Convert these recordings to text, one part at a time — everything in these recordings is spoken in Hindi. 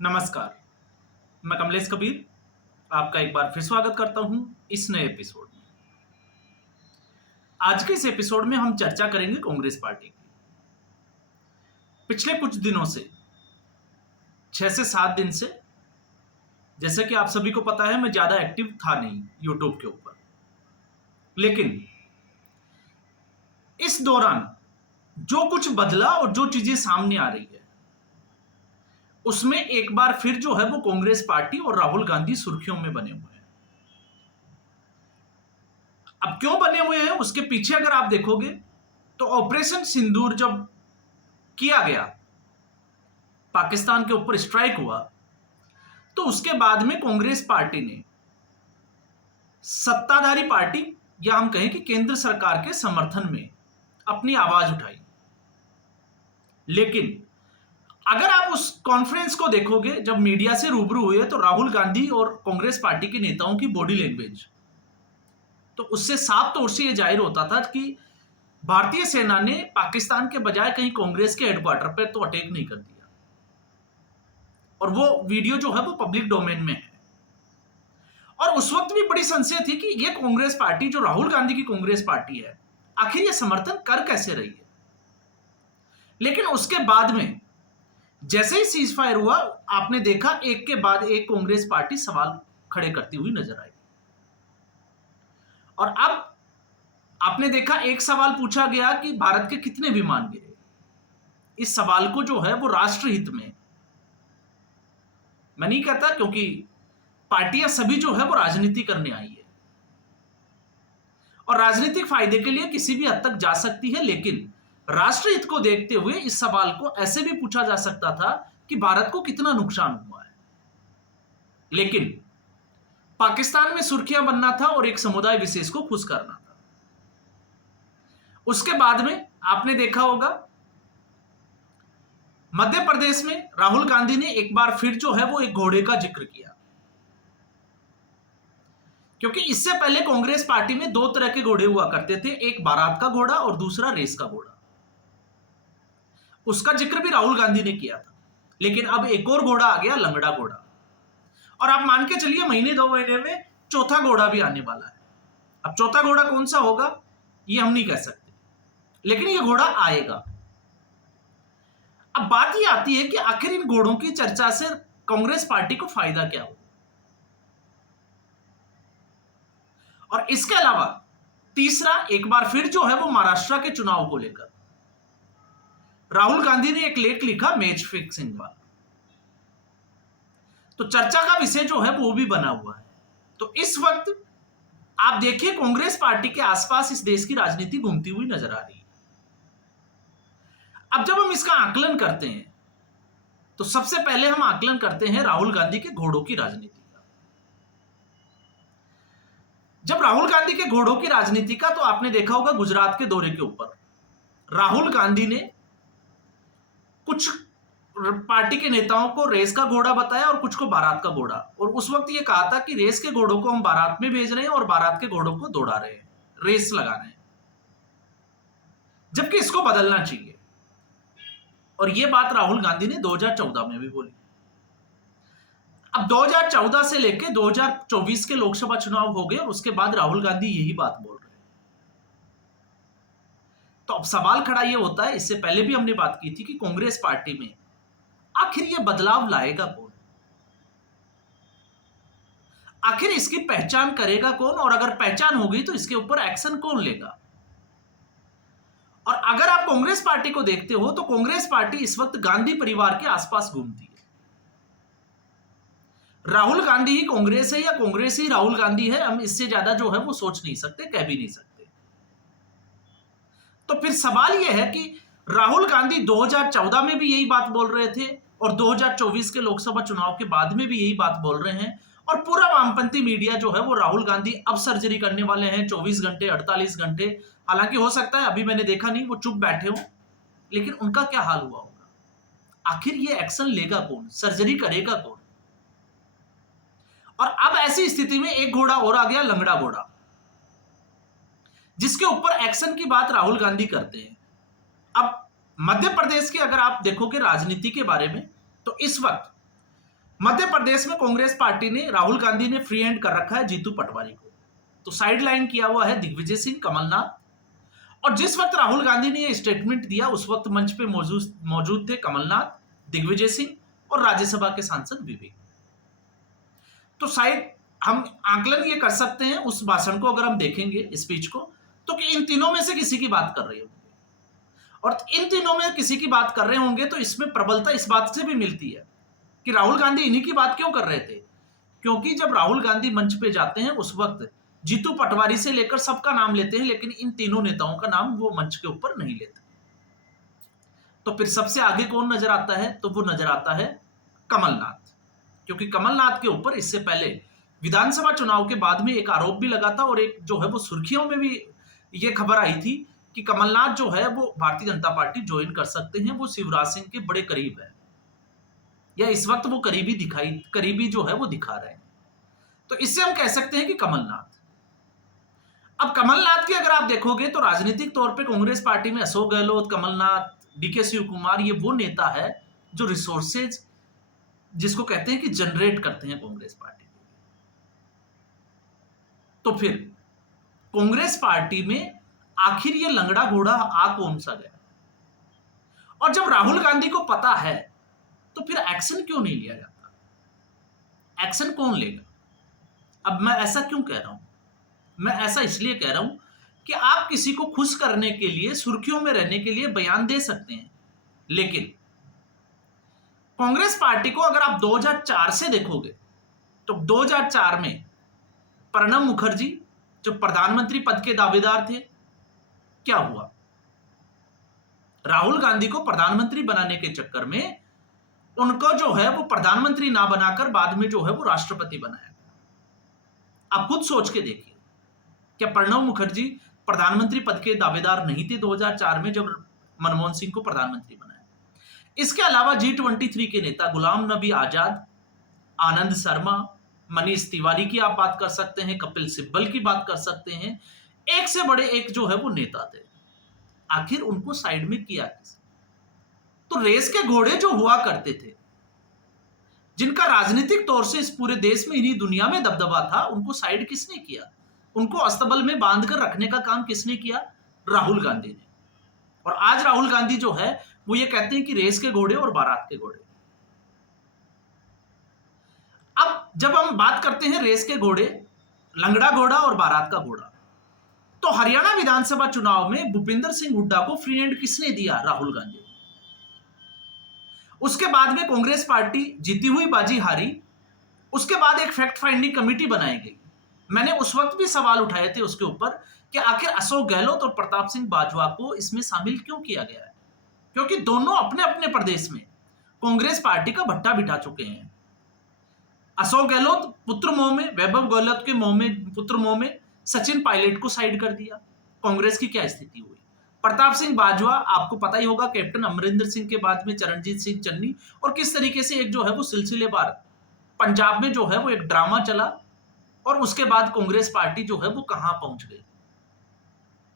नमस्कार, मैं कमलेश कबीर आपका एक बार फिर स्वागत करता हूं इस नए एपिसोड में। आज के इस एपिसोड में हम चर्चा करेंगे कांग्रेस पार्टी की। पिछले कुछ दिनों से 6 से 7 दिन से जैसे कि आप सभी को पता है मैं ज़्यादा एक्टिव था नहीं यूट्यूब के ऊपर। लेकिन इस दौरान जो कुछ बदला और जो चीज़ें सामने आ रही है, उसमें एक बार फिर जो है वो कांग्रेस पार्टी और राहुल गांधी सुर्खियों में बने हुए हैं। अब क्यों बने हुए हैं उसके पीछे अगर आप देखोगे तो ऑपरेशन सिंदूर जब किया गया, पाकिस्तान के ऊपर स्ट्राइक हुआ, तो उसके बाद में कांग्रेस पार्टी ने सत्ताधारी पार्टी या हम कहें कि केंद्र सरकार के समर्थन में अपनी आवाज उठाई। लेकिन अगर आप उस कॉन्फ्रेंस को देखोगे जब मीडिया से रूबरू हुए, तो राहुल गांधी और कांग्रेस पार्टी के नेताओं की बॉडी लैंग्वेज, तो उससे साफ तौर से यह जाहिर होता था कि भारतीय सेना ने पाकिस्तान के बजाय कहीं कांग्रेस के हेडक्वार्टर पर तो अटैक नहीं कर दिया। और वो वीडियो जो है वो पब्लिक डोमेन में है। और उस वक्त भी बड़ी संशय थी कि ये कांग्रेस पार्टी जो राहुल गांधी की कांग्रेस पार्टी है, आखिर ये समर्थन कर कैसे रही है। लेकिन उसके बाद में जैसे ही सीज फायर हुआ, आपने देखा एक के बाद एक कांग्रेस पार्टी सवाल खड़े करती हुई नजर आई। और अब आपने देखा एक सवाल पूछा गया कि भारत के कितने विमान गिरे। इस सवाल को जो है वो राष्ट्रहित में, मैं नहीं कहता, क्योंकि पार्टियां सभी जो है वो राजनीति करने आई है और राजनीतिक फायदे के लिए किसी भी हद तक जा सकती है। लेकिन राष्ट्रहित को देखते हुए इस सवाल को ऐसे भी पूछा जा सकता था कि भारत को कितना नुकसान हुआ है। लेकिन पाकिस्तान में सुर्खियां बनना था और एक समुदाय विशेष को खुश करना था। उसके बाद में आपने देखा होगा मध्य प्रदेश में राहुल गांधी ने एक बार फिर जो है वो एक घोड़े का जिक्र किया, क्योंकि इससे पहले कांग्रेस पार्टी में दो तरह के घोड़े हुआ करते थे, एक बारात का घोड़ा और दूसरा रेस का घोड़ा। उसका जिक्र भी राहुल गांधी ने किया था। लेकिन अब एक और घोड़ा आ गया, लंगड़ा घोड़ा। और आप मान के चलिए महीने 2 महीने में चौथा घोड़ा भी आने वाला है। अब चौथा घोड़ा कौन सा होगा ये हम नहीं कह सकते, लेकिन ये घोड़ा आएगा। अब बात ये आती है कि आखिर इन घोड़ों की चर्चा से कांग्रेस पार्टी को फायदा क्या हो। और इसके अलावा तीसरा एक बार फिर जो है वो महाराष्ट्र के चुनाव को लेकर राहुल गांधी ने एक लेख लिखा, मैच फिक्सिंग वाला। तो चर्चा का विषय जो है वो भी बना हुआ है। तो इस वक्त आप देखिए कांग्रेस पार्टी के आसपास इस देश की राजनीति घूमती हुई नजर आ रही है। अब जब हम इसका आकलन करते हैं तो सबसे पहले हम आकलन करते हैं राहुल गांधी के घोड़ों की राजनीति का। जब राहुल गांधी के घोड़ों की राजनीति का, तो आपने देखा होगा गुजरात के दौरे के ऊपर राहुल गांधी ने कुछ पार्टी के नेताओं को रेस का घोड़ा बताया और कुछ को बारात का घोड़ा। और उस वक्त ये कहा था कि रेस के घोड़ों को हम बारात में भेज रहे हैं और बारात के घोड़ों को दौड़ा रहे हैं, रेस लगा रहे हैं, जबकि इसको बदलना चाहिए। और ये बात राहुल गांधी ने 2014 में भी बोली। अब 2014 से लेकर 2024 के लोकसभा चुनाव हो गए और उसके बाद राहुल गांधी यही बात बोल रहे हैं। तो अब सवाल खड़ा ये होता है, इससे पहले भी हमने बात की थी कि कांग्रेस पार्टी में आखिर ये बदलाव लाएगा कौन, आखिर इसकी पहचान करेगा कौन, और अगर पहचान होगी तो इसके ऊपर एक्शन कौन लेगा। और अगर आप कांग्रेस पार्टी को देखते हो तो कांग्रेस पार्टी इस वक्त गांधी परिवार के आसपास घूमती है। राहुल गांधी ही कांग्रेस है या कांग्रेस ही राहुल गांधी है, हम इससे ज्यादा जो है वो सोच नहीं सकते, कह भी नहीं सकते। तो फिर सवाल यह है कि राहुल गांधी 2014 में भी यही बात बोल रहे थे और 2024 के लोकसभा चुनाव के बाद में भी यही बात बोल रहे हैं। और पूरा वामपंथी मीडिया जो है वो राहुल गांधी अब सर्जरी करने वाले हैं 24 घंटे 48 घंटे, हालांकि हो सकता है अभी मैंने देखा नहीं वो चुप बैठे हो, लेकिन उनका क्या हाल हुआ होगा। आखिर ये एक्शन लेगा कौन, सर्जरी करेगा कौन। और अब ऐसी स्थिति में एक घोड़ा और आ गया, लंगड़ा घोड़ा, जिसके ऊपर एक्शन की बात राहुल गांधी करते हैं। अब मध्य प्रदेश की अगर आप देखोगे राजनीति के बारे में, तो इस वक्त मध्य प्रदेश में कांग्रेस पार्टी ने, राहुल गांधी ने फ्री हैंड कर रखा है जीतू पटवारी को, तो साइड लाइन किया हुआ है दिग्विजय सिंह, कमलनाथ। और जिस वक्त राहुल गांधी ने ये स्टेटमेंट दिया उस वक्त मंच पे मौजूद थे कमलनाथ, दिग्विजय सिंह और राज्यसभा के सांसद विवेक। तो शायद हम आकलन ये कर सकते हैं उस भाषण को अगर हम देखेंगे, स्पीच को, तो कि इन तीनों में से किसी की बात कर रहे होंगे, और इन तीनों में किसी की बात कर रहे होंगे तो इसमें प्रबलता इस बात से भी मिलती है कि राहुल गांधी इन्हीं की बात क्यों कर रहे थे। क्योंकि जब राहुल गांधी मंच पे जाते हैं उस वक्त जीतू पटवारी से लेकर सबका नाम लेते हैं, लेकिन इन तीनों नेताओं का नाम वो मंच के ऊपर नहीं लेते। तो फिर सबसे आगे कौन नजर आता है, तो वो नजर आता है कमलनाथ, क्योंकि कमलनाथ के ऊपर इससे पहले विधानसभा चुनाव के बाद में एक आरोप भी लगा था और एक जो है वो सुर्खियों में भी ये खबर आई थी कि कमलनाथ जो है वो भारतीय जनता पार्टी ज्वाइन कर सकते हैं, वो शिवराज सिंह के बड़े करीब है, या इस वक्त वो करीबी जो है वो दिखा रहे हैं। तो इससे हम कह सकते हैं कि कमलनाथ। अब कमलनाथ की अगर आप देखोगे तो राजनीतिक तौर पे कांग्रेस पार्टी में अशोक गहलोत, कमलनाथ, डीके शिव कुमार, ये वो नेता है जो रिसोर्सेज जिसको कहते हैं कि जनरेट करते हैं कांग्रेस पार्टी। तो फिर कांग्रेस पार्टी में आखिर ये लंगड़ा घोड़ा आ कौन सा गया? और जब राहुल गांधी को पता है तो फिर एक्शन क्यों नहीं लिया जाता? एक्शन कौन लेगा? अब मैं ऐसा क्यों कह रहा हूं? मैं ऐसा इसलिए कह रहा हूं कि आप किसी को खुश करने के लिए, सुर्खियों में रहने के लिए बयान दे सकते हैं, लेकिन कांग्रेस पार्टी को अगर आप 2004 से देखोगे तो 2004 में प्रणब मुखर्जी जो प्रधानमंत्री पद के दावेदार थे, क्या हुआ? राहुल गांधी को प्रधानमंत्री बनाने के चक्कर में उनको जो है वो प्रधानमंत्री ना बनाकर बाद में जो है वो राष्ट्रपति बनाया। आप खुद सोच के देखिए, क्या प्रणब मुखर्जी प्रधानमंत्री पद के दावेदार नहीं थे 2004 में जब मनमोहन सिंह को प्रधानमंत्री बनाया? इसके अलावा G23 के नेता गुलाम नबी आजाद, आनंद शर्मा, मनीष तिवारी की आप बात कर सकते हैं, कपिल सिब्बल की बात कर सकते हैं, एक से बड़े एक जो है वो नेता थे। आखिर उनको साइड में किया किस? तो रेस के घोड़े जो हुआ करते थे, जिनका राजनीतिक तौर से इस पूरे देश में, इन्हीं दुनिया में दबदबा था, उनको साइड किसने किया? उनको अस्तबल में बांधकर रखने का काम किसने किया? राहुल गांधी ने। और आज राहुल गांधी जो है वो ये कहते हैं कि रेस के घोड़े और बारात के घोड़े। अब जब हम बात करते हैं रेस के घोड़े, लंगड़ा घोड़ा और बारात का घोड़ा, तो हरियाणा विधानसभा चुनाव में भूपेंद्र सिंह हुड्डा को फ्री हैंड किसने दिया? राहुल गांधी। उसके बाद में कांग्रेस पार्टी जीती हुई बाजी हारी। उसके बाद एक फैक्ट फाइंडिंग कमेटी बनाई गई। मैंने उस वक्त भी सवाल उठाए थे उसके ऊपर कि आखिर अशोक गहलोत और प्रताप सिंह बाजवा को इसमें शामिल क्यों किया गया है? क्योंकि दोनों अपने अपने प्रदेश में कांग्रेस पार्टी का भट्टा बिठा चुके हैं। अशोक गहलोत पुत्र मोह में, वैभव गहलोत के पुत्र मोह में सचिन पायलट को साइड कर दिया। कांग्रेस की क्या स्थिति हुई? प्रताप सिंह बाजवा, आपको पता ही होगा, कैप्टन अमरिंदर सिंह के बाद में चरणजीत सिंह चन्नी, और किस तरीके से एक जो है वो सिलसिलेवार पंजाब में जो है वो एक ड्रामा चला, और उसके बाद कांग्रेस पार्टी जो है वो कहां पहुंच गई।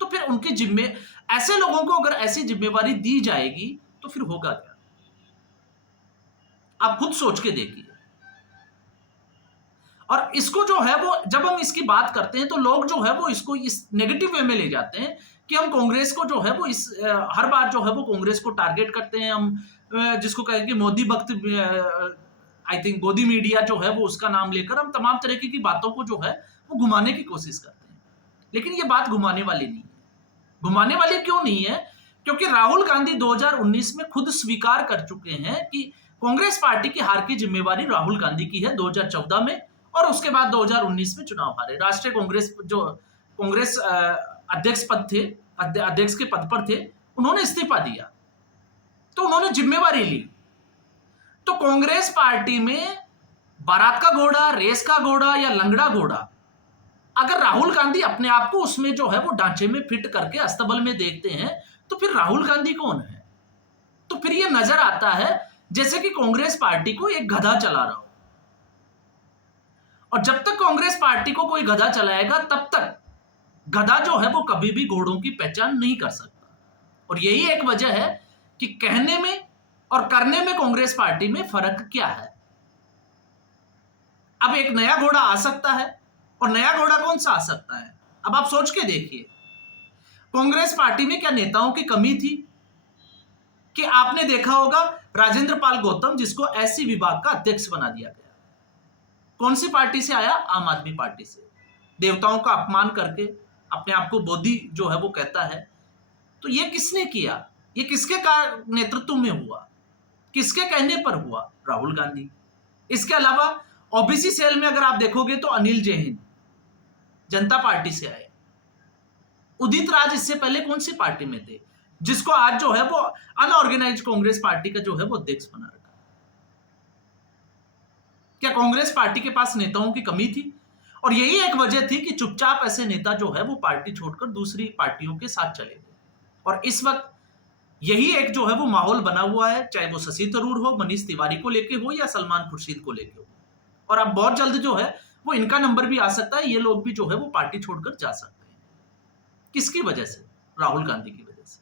तो फिर उनके ऐसे लोगों को अगर ऐसी जिम्मेवारी दी जाएगी तो फिर होगा क्या? आप खुद सोच के देखिए। और इसको जो है वो, जब हम इसकी बात करते हैं तो लोग जो है वो इसको इस नेगेटिव वे में ले जाते हैं कि हम कांग्रेस को जो है वो हर बार जो है वो कांग्रेस को टारगेट करते हैं। हम जिसको कहें कि मोदी भक्त, आई थिंक गोदी मीडिया जो है वो उसका नाम लेकर हम तमाम तरीके की बातों को जो है वो घुमाने की कोशिश करते हैं। लेकिन ये बात घुमाने वाली नहीं है। घुमाने वाली क्यों नहीं है? क्योंकि राहुल गांधी 2019 में खुद स्वीकार कर चुके हैं कि कांग्रेस पार्टी की हार की जिम्मेवारी राहुल गांधी की है 2014 में, और उसके बाद 2019 में चुनाव हारे। राष्ट्रीय कांग्रेस जो कांग्रेस अध्यक्ष के पद पर थे, उन्होंने इस्तीफा दिया, तो उन्होंने जिम्मेवारी ली। तो कांग्रेस पार्टी में बारात का घोड़ा, रेस का घोड़ा या लंगड़ा घोड़ा, अगर राहुल गांधी अपने आप को उसमें जो है वो ढांचे में फिट करके अस्तबल में देखते हैं तो फिर राहुल गांधी कौन है? तो फिर ये नजर आता है जैसे कि कांग्रेस पार्टी को एक गधा चला रहा हो, और जब तक कांग्रेस पार्टी को कोई गधा चलाएगा तब तक गधा जो है वो कभी भी घोड़ों की पहचान नहीं कर सकता। और यही एक वजह है कि कहने में और करने में कांग्रेस पार्टी में फर्क क्या है। अब एक नया घोड़ा आ सकता है, और नया घोड़ा कौन सा आ सकता है? अब आप सोच के देखिए, कांग्रेस पार्टी में क्या नेताओं की कमी थी कि आपने देखा होगा राजेंद्र पाल गौतम, जिसको एससी विभाग का अध्यक्ष बना दिया गया, कौन सी पार्टी से आया? आम आदमी पार्टी से। देवताओं का अपमान करके अपने आप को बोधि जो है वो कहता है। तो ये किसने किया? ये किसके नेतृत्व में हुआ? किसके कहने पर हुआ? राहुल गांधी। इसके अलावा ओबीसी सेल में अगर आप देखोगे तो अनिल जैन जनता पार्टी से आए। उदित राज इससे पहले कौन सी पार्टी में थे, जिसको आज जो है वो अनऑर्गेनाइज्ड कांग्रेस पार्टी का जो है वो अध्यक्ष बना रखा। क्या कांग्रेस पार्टी के पास नेताओं की कमी थी? और यही एक वजह थी कि चुपचाप ऐसे नेता जो है वो पार्टी छोड़कर दूसरी पार्टियों के साथ चले गए। और इस वक्त यही एक जो है वो माहौल बना हुआ है, चाहे वो शशि थरूर हो, मनीष तिवारी को लेके हो, या सलमान खुर्शीद को लेके हो। और अब बहुत जल्द जो है वो इनका नंबर भी आ सकता है, ये लोग भी जो है वो पार्टी छोड़कर जा सकते हैं। किसकी वजह से? राहुल गांधी की वजह से।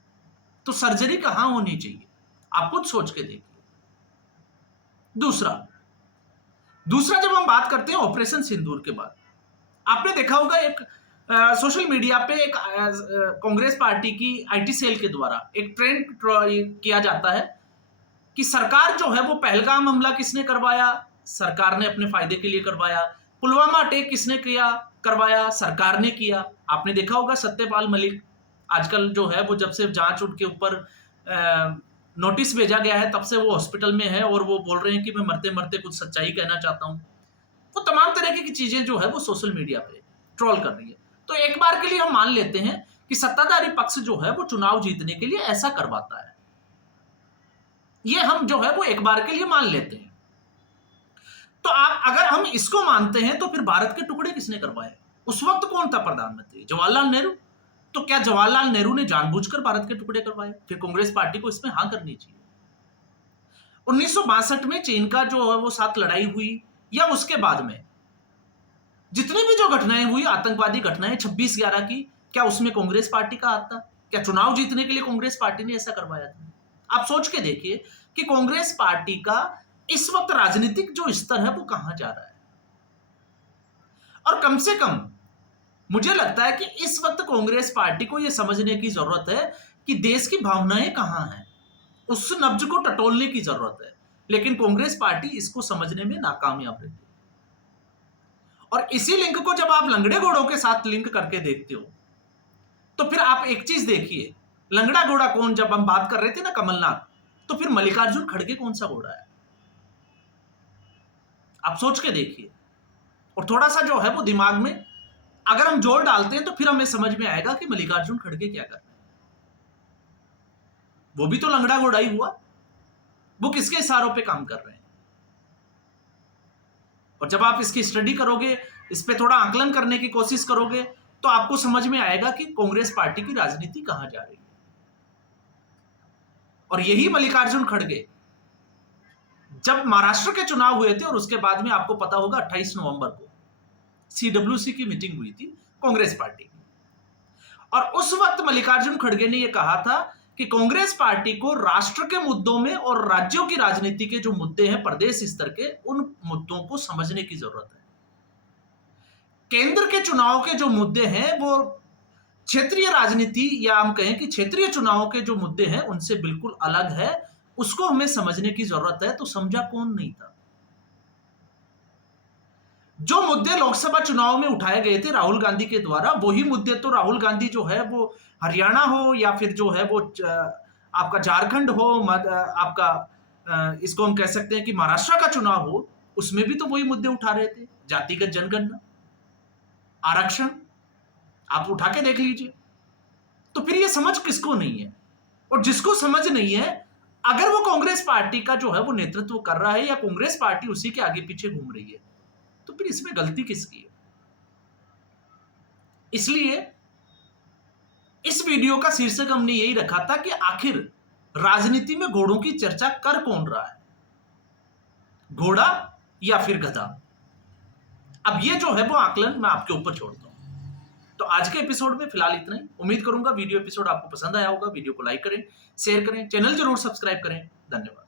तो सर्जरी कहां होनी चाहिए? आप खुद सोच के देखिए। दूसरा जब हम बात करते हैं ऑपरेशन सिंदूर के बाद, आपने देखा होगा एक सोशल मीडिया पे एक कांग्रेस पार्टी की आईटी सेल के द्वारा एक ट्रेंड किया जाता है कि सरकार जो है वो पहलगाम हमला किसने करवाया? सरकार ने अपने फायदे के लिए करवाया। पुलवामा अटैक किसने करवाया? सरकार ने किया। आपने देखा होगा सत्यपाल मलिक आजकल जो है वो जब से जांच उनके ऊपर नोटिस भेजा गया है तब से वो हॉस्पिटल में है, और वो बोल रहे हैं कि मैं मरते मरते कुछ सच्चाई कहना चाहता हूं। वो तमाम तरह की चीजें जो है वो सोशल मीडिया पे ट्रोल कर रही है। तो एक बार के लिए हम मान लेते हैं कि सत्ताधारी पक्ष जो है वो चुनाव जीतने के लिए ऐसा करवाता है। ये हम जो है वो एक बार के लिए मान लेते हैं। तो आप अगर हम इसको मानते हैं तो फिर भारत के टुकड़े किसने करवाए? उस वक्त कौन था प्रधानमंत्री? जवाहरलाल नेहरू। तो क्या जवाहरलाल नेहरू ने जानबूझकर भारत के टुकड़े करवाए? फिर कांग्रेस पार्टी को इसमें हां करनी चाहिए। 1962 में चीन का जो है वो साथ लड़ाई हुई, या उसके बाद में जितनी भी जो घटनाएं हुई, आतंकवादी घटनाएं 26/11 की, क्या उसमें कांग्रेस पार्टी का हाथ था? क्या चुनाव जीतने के लिए कांग्रेस पार्टी ने ऐसा करवाया था? आप सोच के देखिए कि कांग्रेस पार्टी का इस वक्त राजनीतिक जो स्तर है वो कहां जा रहा है। और कम से कम मुझे लगता है कि इस वक्त कांग्रेस पार्टी को यह समझने की जरूरत है कि देश की भावनाएं कहां हैं, उस नब्ज को टटोलने की जरूरत है। लेकिन कांग्रेस पार्टी इसको समझने में नाकामयाब रही। और इसी लिंक को जब आप लंगड़े घोड़ों के साथ लिंक करके देखते हो तो फिर आप एक चीज देखिए, लंगड़ा घोड़ा कौन? जब हम बात कर रहे थे ना कमलनाथ, तो फिर मल्लिकार्जुन खड़गे कौन सा घोड़ा है? आप सोच के देखिए। और थोड़ा सा जो है वो दिमाग में अगर हम जोर डालते हैं तो फिर हमें समझ में आएगा कि मल्लिकार्जुन खड़गे क्या कर रहे हैं। वो भी तो लंगड़ा घोड़ा ही हुआ। वो किसके इशारों पे काम कर रहे हैं? और जब आप इसकी स्टडी करोगे, इस पे थोड़ा आकलन करने की कोशिश करोगे, तो आपको समझ में आएगा कि कांग्रेस पार्टी की राजनीति कहां जा रही है। और यही मल्लिकार्जुन खड़गे जब महाराष्ट्र के चुनाव हुए थे, और उसके बाद में आपको पता होगा 28 नवंबर को सीडब्ल्यूसी की मीटिंग हुई थी कांग्रेस पार्टी की, और उस वक्त मल्लिकार्जुन खड़गे ने यह कहा था कि कांग्रेस पार्टी को राष्ट्र के मुद्दों में और राज्यों की राजनीति के जो मुद्दे हैं प्रदेश स्तर के, उन मुद्दों को समझने की जरूरत है। केंद्र के चुनाव के जो मुद्दे हैं वो क्षेत्रीय राजनीति, या हम कहें कि क्षेत्रीय चुनावों के जो मुद्दे हैं उनसे बिल्कुल अलग है। उसको हमें समझने की जरूरत है। तो समझा कौन नहीं था? जो मुद्दे लोकसभा चुनाव में उठाए गए थे राहुल गांधी के द्वारा, वही मुद्दे तो राहुल गांधी जो है वो हरियाणा हो या फिर जो है वो आपका झारखंड हो, आपका इसको हम कह सकते हैं कि महाराष्ट्र का चुनाव हो, उसमें भी तो वही मुद्दे उठा रहे थे। जातिगत जनगणना, आरक्षण, आप उठा के देख लीजिए। तो फिर ये समझ किसको नहीं है? और जिसको समझ नहीं है, अगर वो कांग्रेस पार्टी का जो है वो नेतृत्व कर रहा है या कांग्रेस पार्टी उसी के आगे पीछे घूम रही है, तो फिर इसमें गलती किसकी है? इसलिए इस वीडियो का शीर्षक हमने यही रखा था कि आखिर राजनीति में घोड़ों की चर्चा कर कौन रहा है, घोड़ा या फिर गधा? अब ये जो है वो आकलन मैं आपके ऊपर छोड़ता हूं। तो आज के एपिसोड में फिलहाल इतना ही। उम्मीद करूंगा वीडियो एपिसोड आपको पसंद आया होगा। वीडियो को लाइक करें, शेयर करें, चैनल जरूर सब्सक्राइब करें। धन्यवाद।